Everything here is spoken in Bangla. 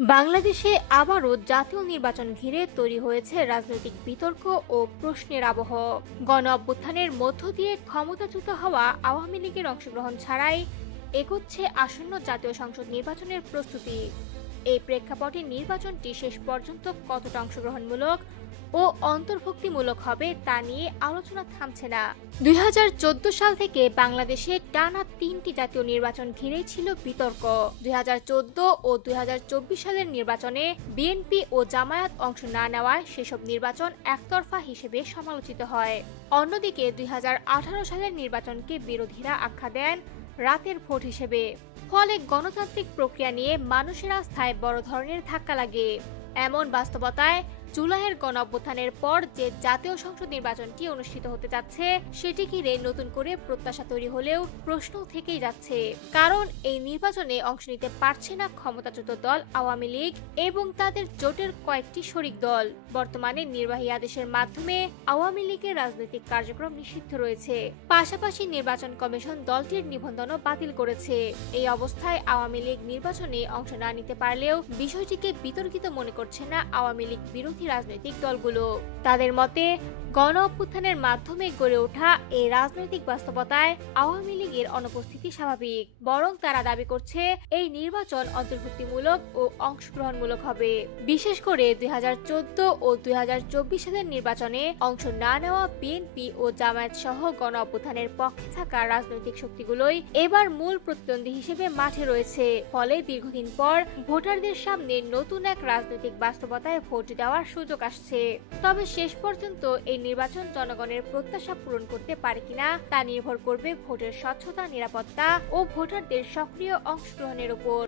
বাংলাদেশে আবারও জাতীয় নির্বাচন ঘিরে তৈরি হয়েছে রাজনৈতিক বিতর্ক ও প্রশ্নের আবহ। গণ অভ্যুত্থানের মধ্য দিয়ে ক্ষমতাচ্যুত হওয়া আওয়ামী লীগের অংশগ্রহণ ছাড়াই এগোচ্ছে আসন্ন জাতীয় সংসদ নির্বাচনের প্রস্তুতি। এই প্রেক্ষাপটে নির্বাচনটি শেষ পর্যন্ত কতটা অংশগ্রহণমূলক ও অন্তর্ভুক্তিমূলক হবে তা নিয়ে আলোচনা থামছে না। 2014 সাল থেকে বাংলাদেশে টানা 3টি জাতীয় নির্বাচন ঘিরেই ছিল বিতর্ক। 2014 ও 2024 সালের নির্বাচনে বিএনপি ও জামায়াত অংশ না নেওয়ায় সেসব নির্বাচন একতরফা হিসেবে সমালোচিত হয়। অন্যদিকে 2018 সালের নির্বাচনকে বিরোধীরা আখ্যা দেন রাতের ভোট হিসেবে। ফলে গণতান্ত্রিক প্রক্রিয়া নিয়ে মানুষের আস্থায় বড় ধরনের ধাক্কা লাগে। এমন বাস্তবতায় জুলাইয়ের গণঅভ্যুত্থানের পর যে জাতীয় সংসদ নির্বাচনটি অনুষ্ঠিত হতে যাচ্ছে সেটি ঘিরে নতুন করে প্রত্যাশা তৈরি হলেও প্রশ্ন থেকেই যাচ্ছে। কারণ এই নির্বাচনে অংশ নিতে পারছে না ক্ষমতাচ্যুত দল আওয়ামী লীগ এবং তাদের জোটের কয়েকটি শরিক দল। বর্তমানে নির্বাহী আদেশের মাধ্যমে আওয়ামী লীগের রাজনৈতিক কার্যক্রম নিষিদ্ধ রয়েছে। পাশাপাশি নির্বাচন কমিশন দলটির নিবন্ধনও বাতিল করেছে। এই অবস্থায় আওয়ামী লীগ নির্বাচনে অংশ না নিতে পারলেও বিষয়টিকে বিতর্কিত মনে করছে না আওয়ামী লীগ বিরোধী রাজনৈতিক দলগুলো। তাদের মতে গণ অভ্যুত্থানের মাধ্যমে গড়ে ওঠা এই রাজনৈতিক বাস্তবতায় আওয়ামী লীগের অনুপস্থিতি স্বাভাবিক, বরং তারা দাবি করছে এই নির্বাচন অন্তর্ভুক্তিমূলক ও অংশগ্রহণমূলক হবে। বিশেষ করে 2014 ও 2024 সালের নির্বাচনে অংশ না নেওয়া বিএনপি ও জামায়াত সহ গণ অভ্যুত্থানের পক্ষে থাকা রাজনৈতিক শক্তিগুলোই এবার মূল প্রতিদ্বন্দ্বী হিসেবে মাঠে রয়েছে। ফলে দীর্ঘদিন পর ভোটারদের সামনে নতুন এক রাজনৈতিক বাস্তবতায় ভোট দেওয়ার সুযোগ আসছে। তবে শেষ পর্যন্ত এই নির্বাচন জনগণের প্রত্যাশা পূরণ করতে পারে কিনা তা নির্ভর করবে ভোটের স্বচ্ছতা, নিরাপত্তা ও ভোটারদের সক্রিয় অংশগ্রহণের উপর।